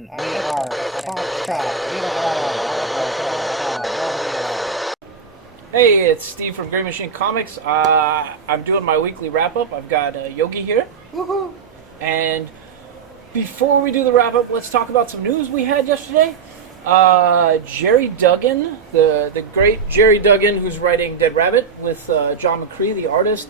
We are Hey, it's Steve from Grey Machine Comics. I'm doing my weekly wrap up. I've got Yogi here. Woohoo! And before we do the wrap up, let's talk about some news we had yesterday. Jerry Duggan, the great Jerry Duggan, who's writing Dead Rabbit with John McCree, the artist,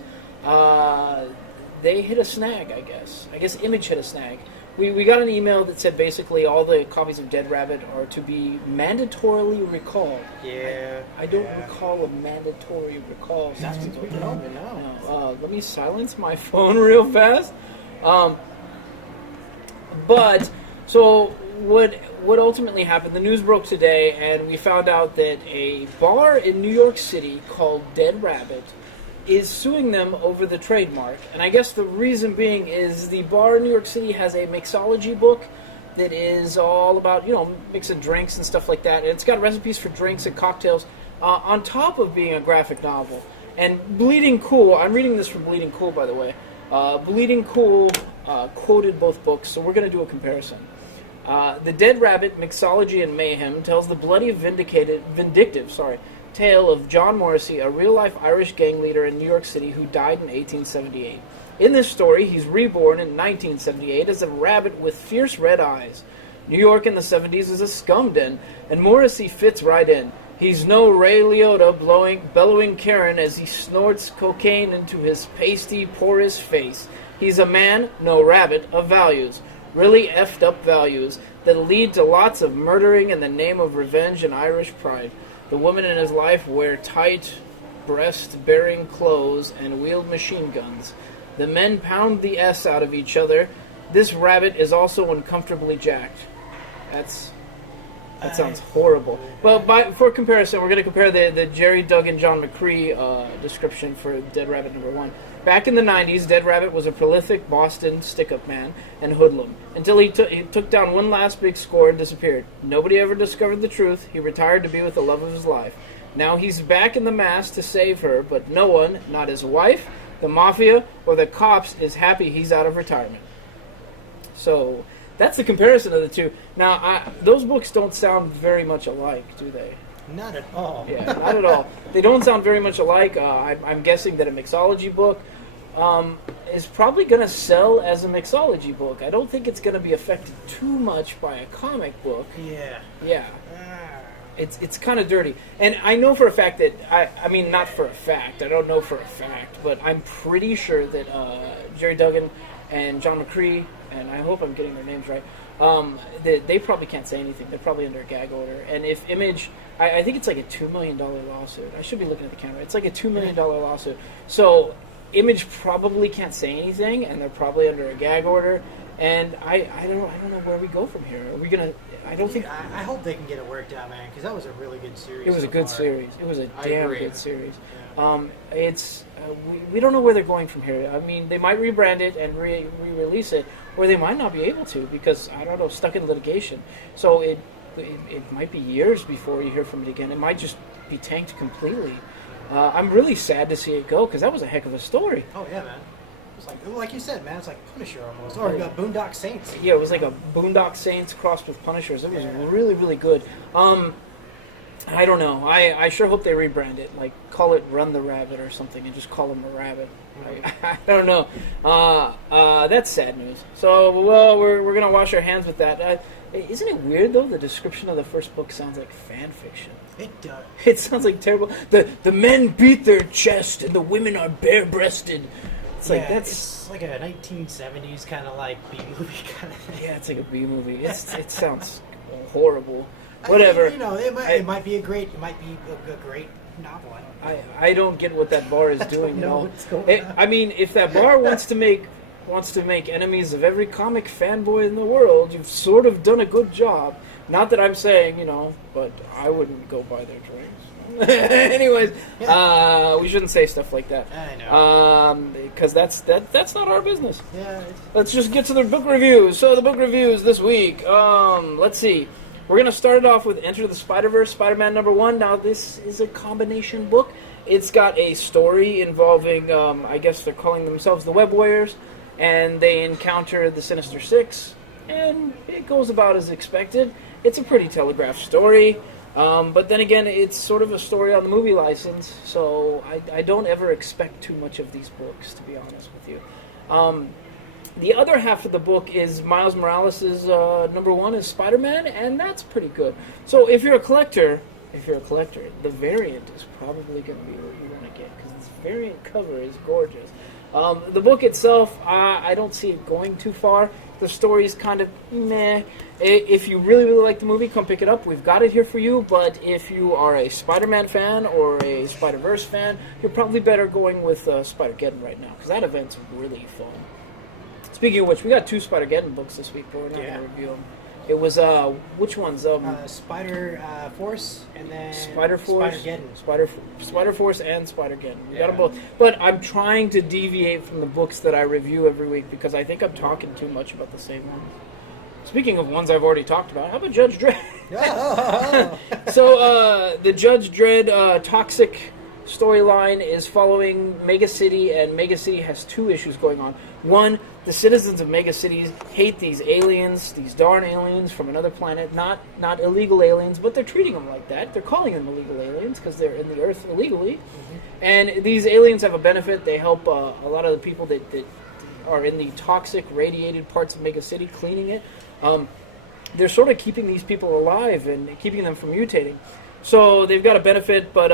they hit a snag, I guess. I guess Image hit a snag. We got an email that said basically all the copies of Dead Rabbit are to be mandatorily recalled. Yeah. I don't recall a mandatory recall. That's what you know me now. No, let me silence my phone real fast. But so what ultimately happened? The news broke today, and we found out that a bar in New York City called Dead Rabbit is suing them over the trademark. And I guess the reason being is the bar in New York City has a mixology book that is all about, mixing drinks and stuff like that. And it's got recipes for drinks and cocktails on top of being a graphic novel. And Bleeding Cool, I'm reading this from Bleeding Cool, by the way. Bleeding Cool quoted both books, so we're going to do a comparison. The Dead Rabbit, Mixology and Mayhem tells the bloody vindictive tale of John Morrissey, a real-life Irish gang leader in New York City who died in 1878. In this story, he's reborn in 1978 as a rabbit with fierce red eyes. New York in the 70s is a scum den, and Morrissey fits right in. He's no Ray Liotta bellowing Karen as he snorts cocaine into his pasty, porous face. He's a man, no rabbit, of values. Really effed up values that lead to lots of murdering in the name of revenge and Irish pride. The women in his life wear tight, breast-bearing clothes and wield machine guns. The men pound the S out of each other. This rabbit is also uncomfortably jacked. That sounds horrible. But for comparison, we're going to compare the Jerry Duggan, John McCree description for Dead Rabbit #1. Back in the 90s, Dead Rabbit was a prolific Boston stick-up man and hoodlum, until he took down one last big score and disappeared. Nobody ever discovered the truth. He retired to be with the love of his life. Now he's back in the mass to save her, but no one, not his wife, the mafia, or the cops, is happy he's out of retirement. So that's the comparison of the two. Now, those books don't sound very much alike, do they? Not at all. Yeah, not at all. They don't sound very much alike. I'm guessing that a mixology book is probably going to sell as a mixology book. I don't think it's going to be affected too much by a comic book. Yeah. Yeah. It's kind of dirty. And I know for a fact that, I mean, not for a fact, I don't know for a fact, but I'm pretty sure that Jerry Duggan and John McCree, and I hope I'm getting their names right, they probably can't say anything. They're probably under a gag order. And if Image, I think it's like a $2 million lawsuit. I should be looking at the camera. It's like a $2 million lawsuit. So Image probably can't say anything, and they're probably under a gag order. And I don't know where we go from here. Are we gonna? I don't think. I hope they can get it worked out, man, because that was a really good series. It was so a good far. series. It was a I damn agree. good series. Yeah. It's we don't know where they're going from here. I mean, they might rebrand it and re-release it, or they might not be able to because I don't know, stuck in litigation. So it might be years before you hear from it again. It might just be tanked completely. I'm really sad to see it go because that was a heck of a story. Oh yeah, man. It's like you said, man. It's like Punisher almost, or Boondock Saints. Yeah, it was like a Boondock Saints crossed with Punishers. It was really, really good. I don't know. I sure hope they rebrand it. Like, call it Run the Rabbit or something and just call him a rabbit. I don't know. That's sad news. So, well, we're going to wash our hands with that. Isn't it weird, though? The description of the first book sounds like fan fiction. It does. It sounds like terrible. The men beat their chest and the women are bare-breasted. It's like, it's like a 1970s kind of like B movie kind of thing. Yeah, it's like a B movie. It sounds horrible. Whatever. I mean, it might be a great novel. I don't get what that bar is doing at all. what's going on. I mean, if that bar wants to make enemies of every comic fanboy in the world, you've sort of done a good job. Not that I'm saying, but I wouldn't go buy their drinks. Anyways, we shouldn't say stuff like that. I know. Because that's not our business. Yeah. Let's just get to the book reviews. So the book reviews this week. Let's see. We're going to start it off with Enter the Spider-Verse, Spider-Man #1. Now, this is a combination book. It's got a story involving, I guess they're calling themselves the Web Warriors, and they encounter the Sinister Six, and it goes about as expected. It's a pretty telegraphed story, but then again, it's sort of a story on the movie license, so I don't ever expect too much of these books, to be honest with you. The other half of the book is Miles Morales' number one is Spider-Man, and that's pretty good. So if you're a collector, the variant is probably going to be what you want to get, because this variant cover is gorgeous. The book itself, I don't see it going too far. The story's kind of meh. If you really, really like the movie, come pick it up. We've got it here for you, but if you are a Spider-Man fan or a Spider-Verse fan, you're probably better going with Spider-Geddon right now, because that event's really fun. Speaking of which, we got 2 Spider-Geddon books this week, but we're not going to review them. It was, which ones? Spider Force and then Spider-Force, Spider-Geddon. Spider-Force and Spider-Geddon. We got them both. But I'm trying to deviate from the books that I review every week because I think I'm talking too much about the same ones. Speaking of ones I've already talked about, how about Judge Dredd? So, the Judge Dredd Toxic storyline is following Mega City, and Mega City has 2 issues going on. One, the citizens of Mega City hate these aliens, these darn aliens from another planet, not illegal aliens, but they're treating them like that. They're calling them illegal aliens because they're in the Earth illegally. Mm-hmm. And these aliens have a benefit. They help a lot of the people that are in the toxic, radiated parts of Mega City, cleaning it. They're sort of keeping these people alive and keeping them from mutating. So they've got a benefit, but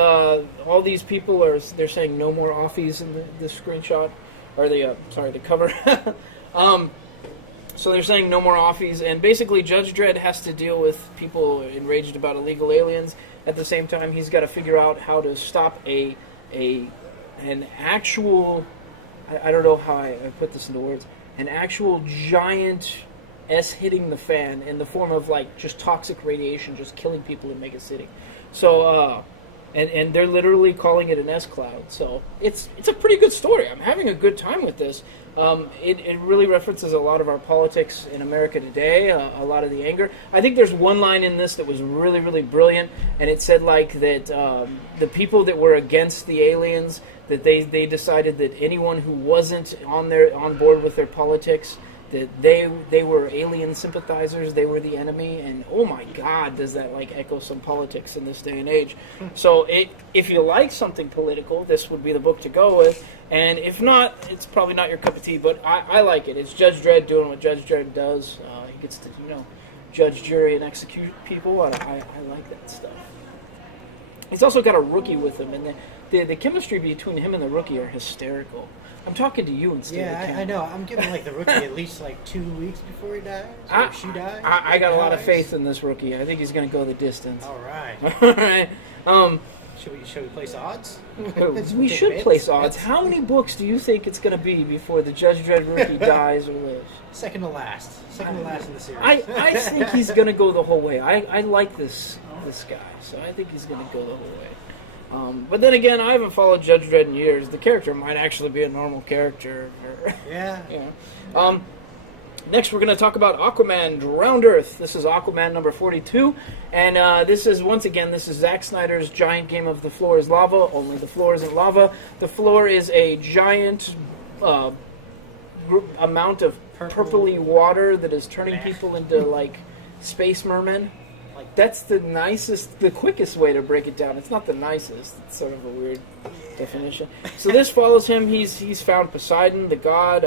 all these people they're saying no more offies in the screenshot, or the cover. So they're saying no more offies, and basically Judge Dredd has to deal with people enraged about illegal aliens. At the same time, he's got to figure out how to stop an actual, I don't know how I put this into words, an actual giant S hitting the fan in the form of like just toxic radiation just killing people in Mega City. So, and they're literally calling it an S cloud. So it's a pretty good story. I'm having a good time with this. It really references a lot of our politics in America today, a lot of the anger. I think there's one line in this that was really, really brilliant, and it said like that the people that were against the aliens, that they decided that anyone who wasn't on board with their politics, that they were alien sympathizers, they were the enemy, and oh my God, does that like echo some politics in this day and age. So if you like something political, this would be the book to go with, and if not, it's probably not your cup of tea, but I like it. It's Judge Dredd doing what Judge Dredd does. He gets to, judge, jury, and execute people. I like that stuff. He's also got a rookie with him, and the chemistry between him and the rookie are hysterical. I'm talking to you instead of Ken. I know. I'm giving like the rookie at least like 2 weeks before he dies. Or she dies. I got a lot of faith in this rookie. I think he's going to go the distance. All right. All right. Should we place odds? We should place odds. How many books do you think it's going to be before the Judge Dredd rookie dies or lives? Second to last in the series. I think he's going to go the whole way. I like this guy, so I think he's going to go the whole way. But then again, I haven't followed Judge Dredd in years. The character might actually be a normal character. Yeah. Next, we're going to talk about Aquaman Drowned Earth. This is Aquaman number 42. And this is Zack Snyder's giant game of The Floor is Lava, only the floor isn't lava. The floor is a giant amount of purpley water that is turning people into, like, space mermen. That's the quickest way to break it down. It's not the nicest. It's sort of a weird definition. So this follows him. He's found Poseidon, the god.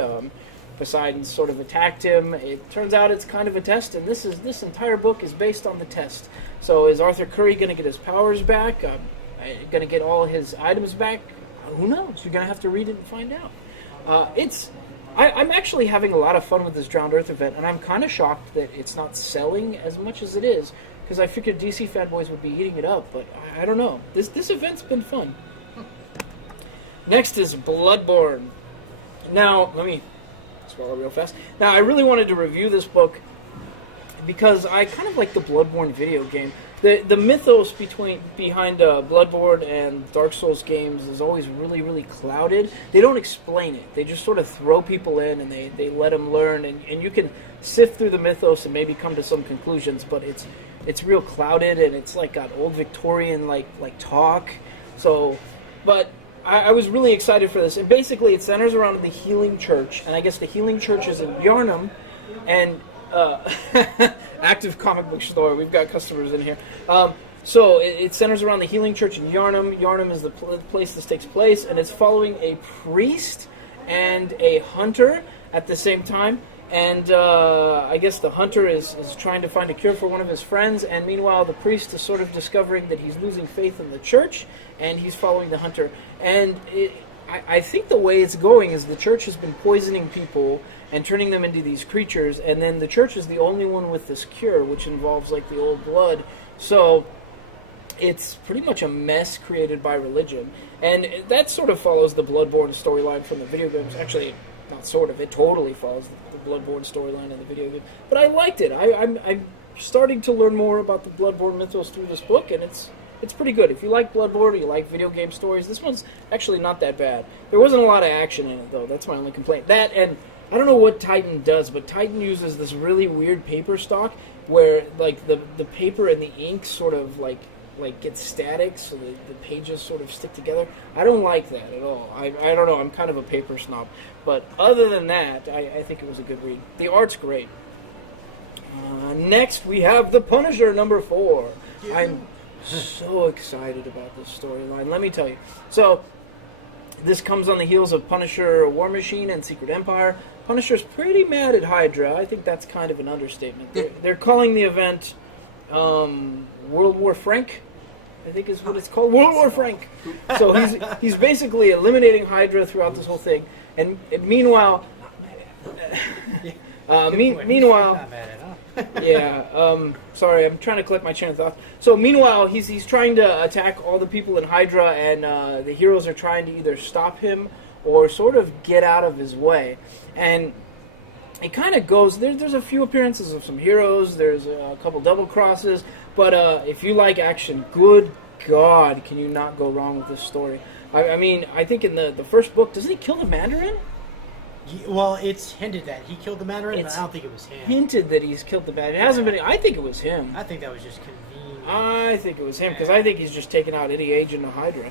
Poseidon sort of attacked him. It turns out it's kind of a test, and this entire book is based on the test. So is Arthur Curry going to get his powers back? Going to get all his items back? Who knows? You're going to have to read it and find out. I'm actually having a lot of fun with this Drowned Earth event, and I'm kind of shocked that it's not selling as much as it is, because I figured DC fanboys would be eating it up, but I don't know. This event's been fun. Next is Bloodborne. Now, let me swallow real fast. Now, I really wanted to review this book because I kind of like the Bloodborne video game. The mythos behind Bloodborne and Dark Souls games is always really, really clouded. They don't explain it. They just sort of throw people in and they let them learn, and you can sift through the mythos and maybe come to some conclusions, but it's real clouded, and it's like got old Victorian like talk. So, but I was really excited for this, and basically it centers around the Healing Church, and I guess the Healing Church is in Yharnam, and Active comic book store. We've got customers in here. So it centers around the Healing Church in Yarnum. Yarnum is the place this takes place, and it's following a priest and a hunter at the same time. And I guess the hunter is trying to find a cure for one of his friends, and meanwhile the priest is sort of discovering that he's losing faith in the church, and he's following the hunter. And I think the way it's going is the church has been poisoning people and turning them into these creatures, and then the church is the only one with this cure, which involves like the old blood. So it's pretty much a mess created by religion, and that sort of follows the Bloodborne storyline from the video games. Actually, not sort of, it totally follows the Bloodborne storyline in the video game. But I liked it. I'm starting to learn more about the Bloodborne mythos through this book, and it's pretty good. If you like Bloodborne or you like video game stories, this one's actually not that bad. There wasn't a lot of action in it, though. That's my only complaint. That, and I don't know what Titan does, but Titan uses this really weird paper stock where like the paper and the ink sort of like get static, so the pages sort of stick together. I don't like that at all. I don't know, I'm kind of a paper snob. But other than that, I think it was a good read. The art's great. Next, we have The Punisher, number 4. Yeah. I'm so excited about this storyline, let me tell you. So, this comes on the heels of Punisher, War Machine, and Secret Empire. Punisher's pretty mad at Hydra. I think that's kind of an understatement. They're calling the event World War Frank, I think is what it's called. World War Frank. So he's basically eliminating Hydra throughout this whole thing. And meanwhile, meanwhile, Not mad at all. yeah. Sorry, I'm trying to collect my chain of thought. So meanwhile, he's trying to attack all the people in Hydra, and the heroes are trying to either stop him or sort of get out of his way. And it kind of goes. There's a few appearances of some heroes. There's a couple double crosses. But if you like action, good God, can you not go wrong with this story? I mean, I think in the first book, doesn't he kill the Mandarin? Well, it's hinted that he killed the Mandarin, It's but I don't think it was him. Hinted that he's killed the Mandarin. It hasn't been. I think it was him. I think that was just convenient. I think it was him because I think he's just taken out any agent of Hydra.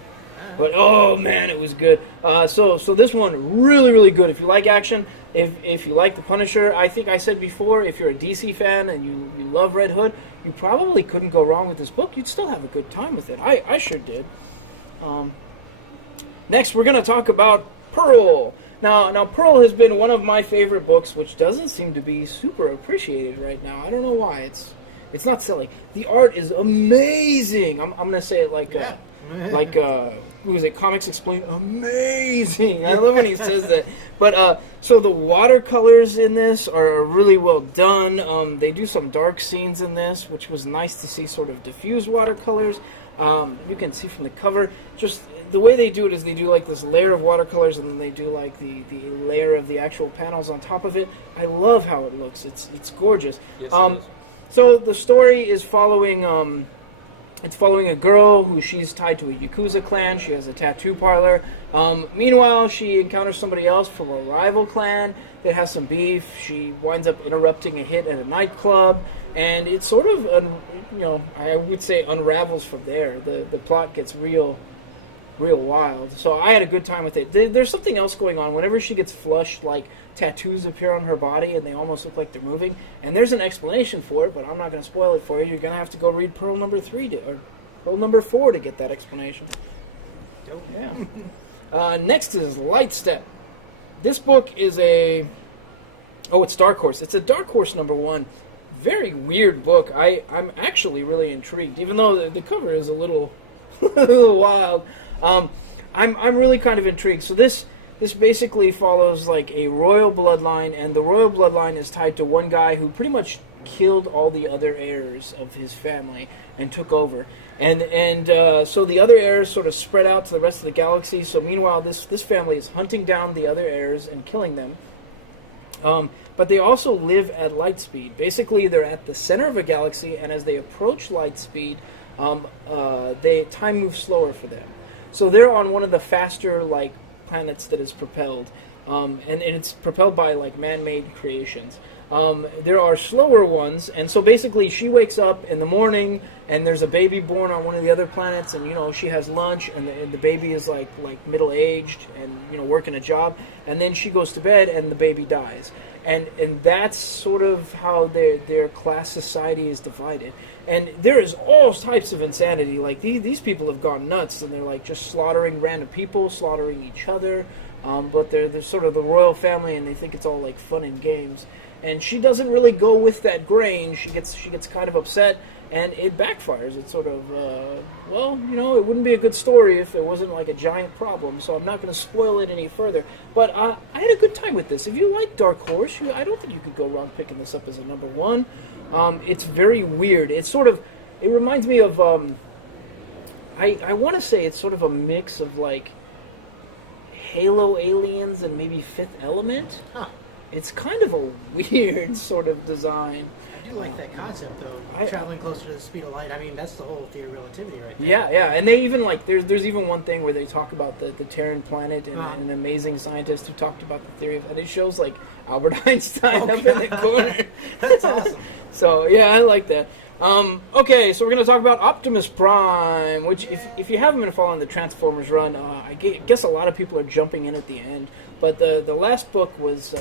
But oh man, it was good. So this one really really good. If you like action, if you like the Punisher, I think I said before, if you're a DC fan and you love Red Hood, you probably couldn't go wrong with this book. You'd still have a good time with it. I sure did. Next, we're going to talk about Pearl. Now Pearl has been one of my favorite books, which doesn't seem to be super appreciated right now. I don't know why. It's not silly. The art is amazing. I'm going to say it like who is it? Comics Explained. Amazing. I love when he says that. But so the watercolors in this are really well done. They do some dark scenes in this, which was nice to see, sort of diffused watercolors. You can see from the cover, just the way they do it is they do like this layer of watercolors, and then they do like the layer of the actual panels on top of it. I love how it looks. It's gorgeous. Yes, it is. So the story is following. It's following a girl who she's tied to a Yakuza clan. She has a tattoo parlor. Meanwhile, she encounters somebody else from a rival clan that has some beef. She winds up interrupting a hit at a nightclub, and it sort of, I would say unravels from there. The plot gets real wild. So I had a good time with it. There's something else going on. Whenever she gets flushed, like tattoos appear on her body and they almost look like they're moving. And there's an explanation for it, but I'm not going to spoil it for you. You're going to have to go read Pearl number 3 or Pearl number 4 to get that explanation. Dope. Yeah. Next is Lightstep. This book is it's Dark Horse. It's a Dark Horse number 1. Very weird book. I'm actually really intrigued, even though the cover is a little wild. I'm really kind of intrigued. So this basically follows like a royal bloodline, and the royal bloodline is tied to one guy who pretty much killed all the other heirs of his family and took over. And so the other heirs sort of spread out to the rest of the galaxy. So meanwhile, this family is hunting down the other heirs and killing them. But they also live at light speed. Basically, they're at the center of a galaxy, and as they approach light speed, time moves slower for them. So they're on one of the faster planets that is propelled, and it's propelled by man-made creations. There are slower ones, and so basically she wakes up in the morning, and there's a baby born on one of the other planets, and she has lunch, and the baby is like middle-aged and working a job, and then she goes to bed, and the baby dies. and that's sort of how their class society is divided. And there is all types of insanity. Like these people have gone nuts, and they're like just slaughtering random people, slaughtering each other. But they're sort of the royal family, and they think it's all like fun and games. And she doesn't really go with that grain. She gets kind of upset, and it backfires. It's sort of well, you know, it wouldn't be a good story if it wasn't like a giant problem. So I'm not going to spoil it any further. But I had a good time with this. If you like Dark Horse, I don't think you could go wrong picking this up as a number one. It's very weird. It's sort of, it reminds me of I want to say it's sort of a mix of like Halo Aliens and maybe Fifth Element. Huh. It's kind of a weird sort of design. I do like that concept, though. Traveling closer to the speed of light. I mean, that's the whole theory of relativity right there. Yeah, and they even like there's even one thing where they talk about the Terran planet and an amazing scientist who talked about the theory of, and it shows like Albert Einstein up in the corner. That's awesome. So yeah, I like that. Okay, so we're going to talk about Optimus Prime, which if you haven't been following the Transformers run, I guess a lot of people are jumping in at the end. But the last book was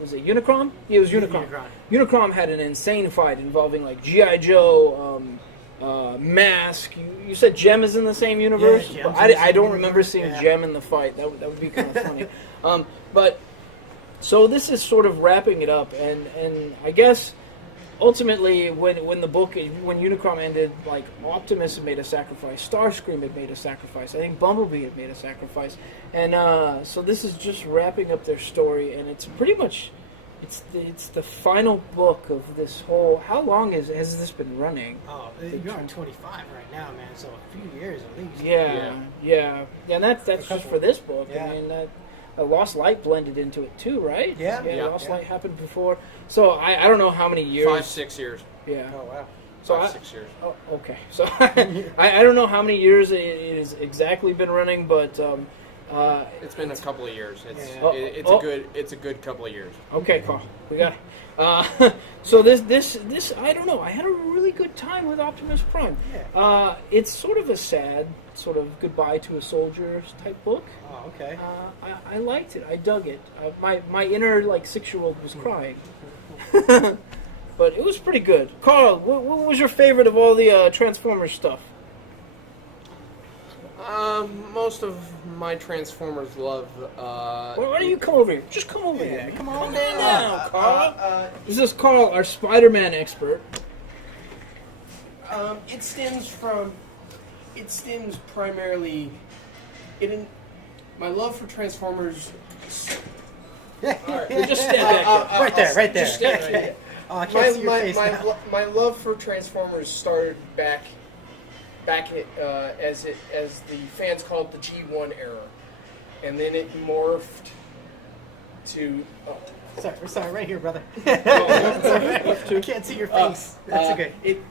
was it Unicron? Yeah, it was Unicron. Unicron had an insane fight involving like G.I. Joe, Mask. You said Gem is in the same universe? Yeah, I don't remember seeing Gem in the fight. That would be kind of funny. But so this is sort of wrapping it up, and I guess ultimately when Unicron ended, like Optimus had made a sacrifice, Starscream had made a sacrifice, I think Bumblebee had made a sacrifice, and so this is just wrapping up their story, and it's pretty much it's the final book of this whole. How long has this been running? Oh, you're on 25 right now, man. So a few years at least. Yeah. And that's just for this book. Yeah. I mean, Lost Light blended into it too, right? Yeah. Lost Light happened before. So I don't know how many years. 5-6 years. Yeah. Oh wow. So 5-6 years. Oh, okay. So I don't know how many years it has exactly been running, but It's been a couple of years. It's a good couple of years. Okay, Carl. We got it. So this I don't know. I had a really good time with Optimus Prime. Yeah. It's sort of a sad sort of goodbye to a soldier type book. Oh, okay. I liked it. I dug it. My inner like 6-year-old was crying. But it was pretty good. Carl, what was your favorite of all the Transformers stuff? Most of my Transformers love. Why don't you come over here? Just come over here. Come on down, down. Carl. This is Carl, our Spider-Man expert. It stems primarily. My love for Transformers. Just stand back there. Right there. Just stand right there. Oh, I can't see your face now. My love for Transformers started back as the fans called it the G1 era, and then it morphed to. Sorry, right here, brother. I can't see your face. That's okay. It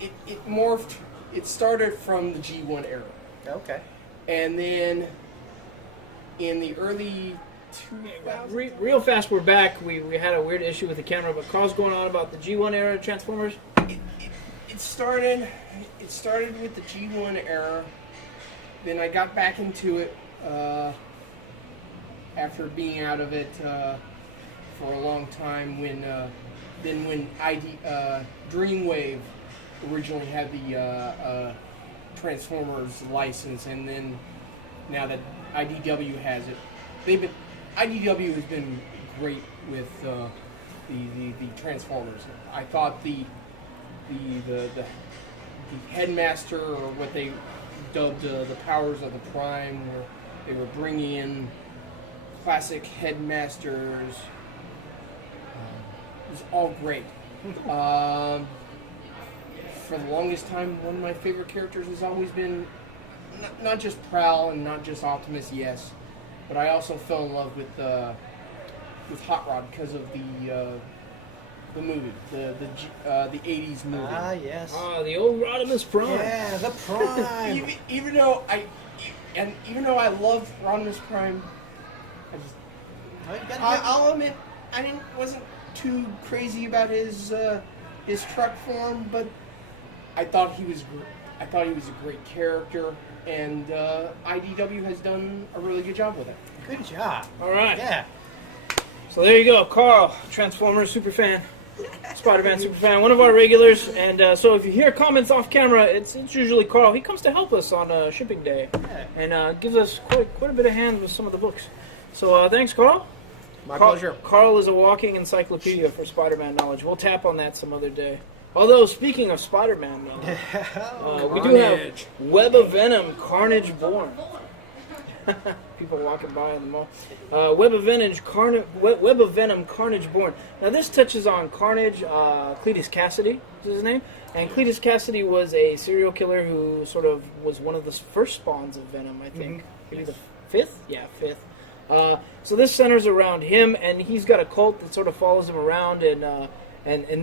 morphed. It started from the G1 era. Okay. And then in the early 2000s. Real fast, we're back. We had a weird issue with the camera, but Carl's going on about the G1 era Transformers. It started with the G1 era. Then I got back into it after being out of it for a long time. When Dreamwave originally had the Transformers license, and then now that IDW has it, IDW has been great with the Transformers. I thought the headmaster, or what they dubbed the powers of the Prime, where they were bringing in classic headmasters. It was all great. For the longest time, one of my favorite characters has always been not just Prowl and not just Optimus, yes, but I also fell in love with Hot Rod because of the movie, the 80s movie. Ah, yes. The old Rodimus Prime. Yeah, the Prime. even though I love Rodimus Prime, I'll admit I wasn't too crazy about his truck form, but I thought he was a great character, and IDW has done a really good job with it. Good job. All right. Yeah. So there you go, Carl, Transformers superfan, Spider-Man superfan, one of our regulars. And so if you hear comments off camera, it's usually Carl. He comes to help us on shipping day and gives us quite a bit of hand with some of the books. So thanks, Carl. My pleasure. Carl is a walking encyclopedia for Spider-Man knowledge. We'll tap on that some other day. Although, speaking of Spider-Man knowledge, we do have Web of Venom, Carnage Born. People walking by in the mall. Web of Venom, Carnage Born. Now this touches on Carnage. Cletus Cassidy is his name, and Cletus Cassidy was a serial killer who sort of was one of the first spawns of Venom. I think maybe the fifth. Yeah, fifth. So this centers around him, and he's got a cult that sort of follows him around, and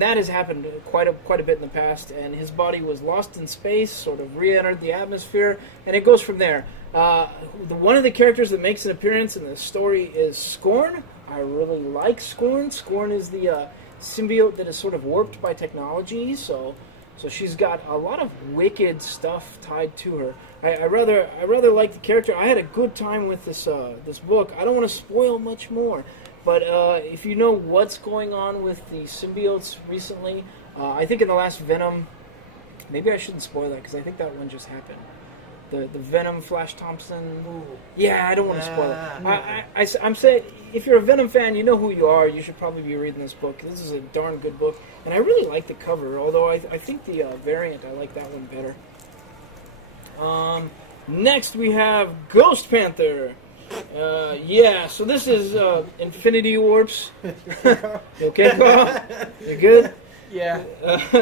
that has happened quite a bit in the past. And his body was lost in space, sort of re-entered the atmosphere, and it goes from there. One of the characters that makes an appearance in the story is Scorn. I really like Scorn. Scorn is the symbiote that is sort of warped by technology, so she's got a lot of wicked stuff tied to her. I rather like the character. I had a good time with this book. I don't want to spoil much more, but if you know what's going on with the symbiotes recently, I think in the last Venom, maybe I shouldn't spoil that because I think that one just happened. The Venom Flash Thompson. Ooh. Yeah, I don't want to spoil it. I'm saying, if you're a Venom fan, you know who you are. You should probably be reading this book. This is a darn good book, and I really like the cover. Although I think the variant, I like that one better. Next we have Ghost Panther. So this is Infinity Warps. You okay, Carl? You good? Yeah.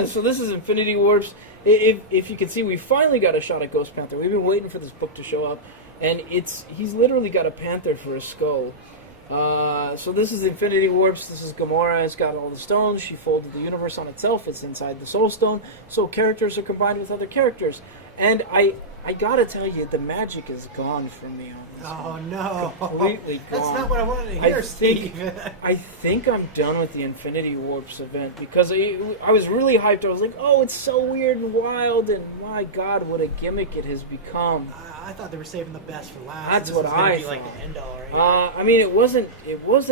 So this is Infinity Warps. If you can see, we finally got a shot at Ghost Panther. We've been waiting for this book to show up, and he's literally got a panther for a skull. So this is Infinity Warps. This is Gamora. It's got all the stones. She folded the universe on itself. It's inside the Soul Stone. So characters are combined with other characters. And I gotta tell you, the magic is gone from me on this. Oh no! Completely gone. That's not what I wanted to hear, Steve. I think I'm done with the Infinity Warps event because I was really hyped. I was like, oh, it's so weird and wild, and my God, what a gimmick it has become. I thought they were saving the best for last. That's this what was gonna I be like thought. the end all, right? I mean, it wasn't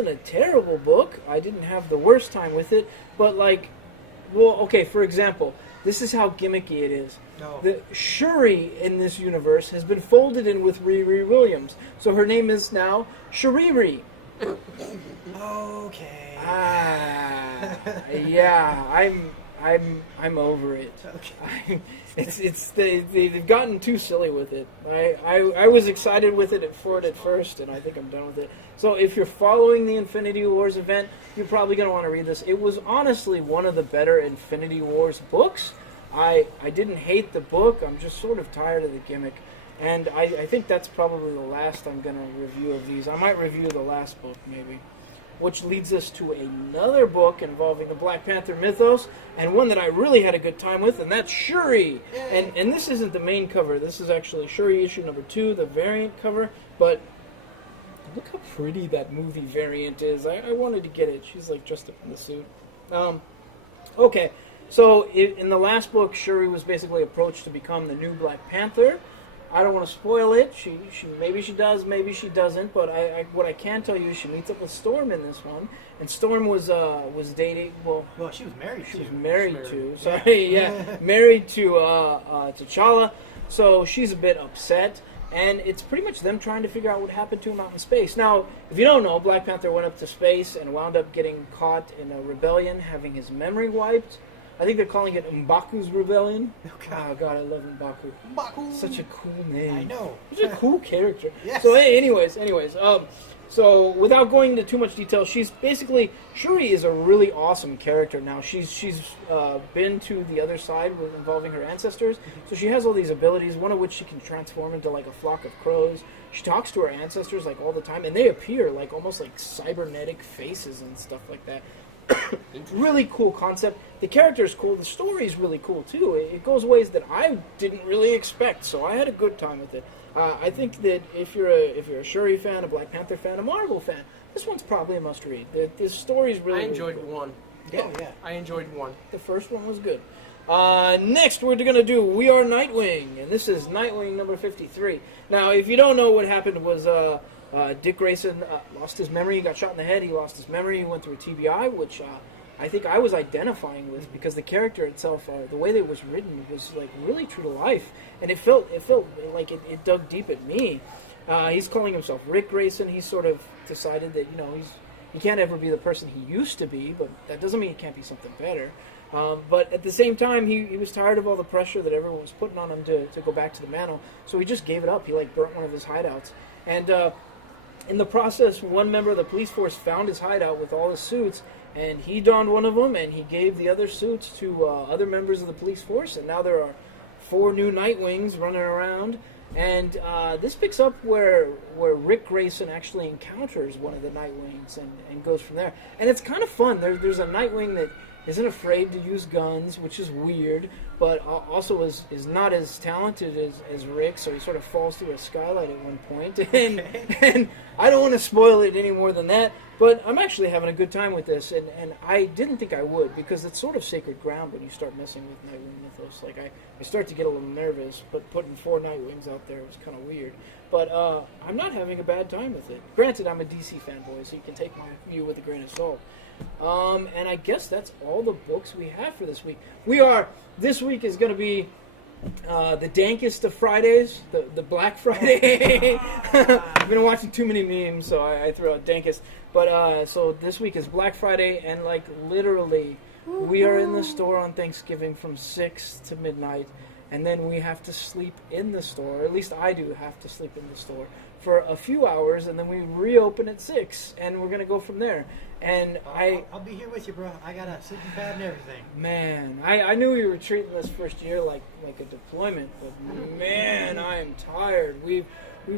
a terrible book. I didn't have the worst time with it, but for example, this is how gimmicky it is. No. The Shuri in this universe has been folded in with Riri Williams, so her name is now Shuriri. Okay. Yeah, I'm over it. Okay. They've gotten too silly with it. I was excited with it at first, and I think I'm done with it. So if you're following the Infinity Wars event, you're probably going to want to read this. It was honestly one of the better Infinity Wars books. I didn't hate the book. I'm just sort of tired of the gimmick. And I think that's probably the last I'm going to review of these. I might review the last book, maybe. Which leads us to another book involving the Black Panther mythos, and one that I really had a good time with, and that's Shuri. And this isn't the main cover. This is actually Shuri issue number 2, the variant cover. But look how pretty that movie variant is. I wanted to get it. She's like dressed up in the suit. Okay. So in the last book, Shuri was basically approached to become the new Black Panther. I don't want to spoil it. She maybe she does, maybe she doesn't. But what I can tell you is she meets up with Storm in this one, and Storm was dating. Well, she was married. She was married to. Sorry, yeah, married to T'Challa. So she's a bit upset, and it's pretty much them trying to figure out what happened to him out in space. Now, if you don't know, Black Panther went up to space and wound up getting caught in a rebellion, having his memory wiped. I think they're calling it M'Baku's Rebellion. Oh, God, I love M'Baku. M'Baku. Such a cool name. I know. Such a cool character. Yes. So, anyways. So, without going into too much detail, Shuri is a really awesome character now. She's been to the other side involving her ancestors. So she has all these abilities, one of which she can transform into like a flock of crows. She talks to her ancestors like all the time, and they appear like almost like cybernetic faces and stuff like that. Really cool concept. The character is cool. The story is really cool too. It goes ways that I didn't really expect, so I had a good time with it. I think that if you're a Shuri fan, a Black Panther fan, a Marvel fan, this one's probably a must-read. The story's really. I enjoyed really cool. one. Yeah. Oh, yeah. I enjoyed one. The first one was good. Next, we're going to do We Are Nightwing, and this is Nightwing number 53. Now, if you don't know, what happened was Dick Grayson lost his memory. He got shot in the head. He lost his memory. He went through a TBI, which I think I was identifying with because the character itself, the way that it was written, was like really true to life, and it felt like it dug deep at me. He's calling himself Rick Grayson. He's sort of decided that he can't ever be the person he used to be, but that doesn't mean he can't be something better. But at the same time, he was tired of all the pressure that everyone was putting on him to go back to the mantle, so he just gave it up. He burnt one of his hideouts, and in the process, one member of the police force found his hideout with all his suits, and he donned one of them, and he gave the other suits to other members of the police force, and now there are 4 new Nightwings running around. And this picks up where Rick Grayson actually encounters one of the Nightwings and goes from there. And it's kind of fun. There's a Nightwing that isn't afraid to use guns, which is weird, but also is not as talented as Rick, so he sort of falls through a skylight at one point. And I don't want to spoil it any more than that, but I'm actually having a good time with this, and I didn't think I would, because it's sort of sacred ground when you start messing with Nightwing mythos. I start to get a little nervous, but putting 4 Nightwings out there was kind of weird. But I'm not having a bad time with it. Granted, I'm a DC fanboy, so you can take my view with a grain of salt. And I guess that's all the books we have for this week. This week is going to be the dankest of Fridays, the Black Friday. I've been watching too many memes, so I threw out dankest. But so this week is Black Friday, and literally, we are in the store on Thanksgiving from 6 to midnight, and then we have to sleep in the store, or at least I do have to sleep in the store, for a few hours, and then we reopen at 6, and we're going to go from there. And I'll be here with you, bro. I got a sleeping pad and everything. Man, I knew we were treating this first year like a deployment, but man, I am tired. We've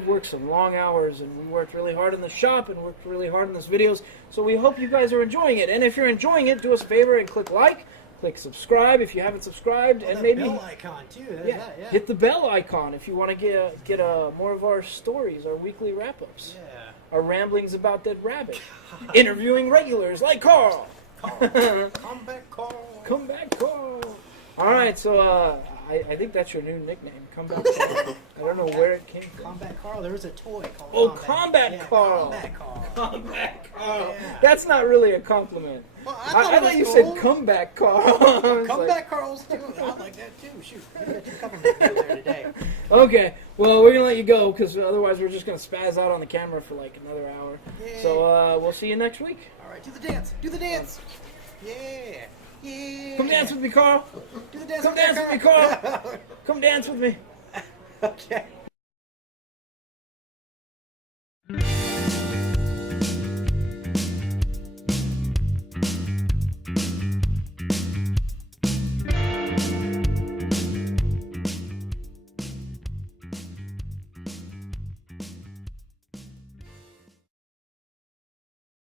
worked some long hours, and we worked really hard in the shop and worked really hard in these videos, so we hope you guys are enjoying it. And if you're enjoying it, do us a favor and click subscribe if you haven't subscribed, and maybe bell icon too. Yeah, hit the bell icon if you want to get more of our stories, our weekly wrap-ups, our ramblings about Dead Rabbit, interviewing regulars like Carl. Come back, Carl. Come back, Carl. All right, so I think that's your new nickname, Comeback Carl. I don't know where it came from. Combat Carl. There was a toy called Combat Carl. Combat Carl. Combat Carl. Yeah. That's not really a compliment. Well, I thought you said comeback Carl. Comeback Carl's too. I like that too. Shoot, we got 2 compliments there today. Okay, well, we're going to let you go, because otherwise we're just going to spaz out on the camera for another hour. Yay. So we'll see you next week. All right, do the dance. Do the dance. Yeah. Yeah. Come dance with me, Carl. Do the dance. Come dance with me, Carl. Come dance with me. Okay.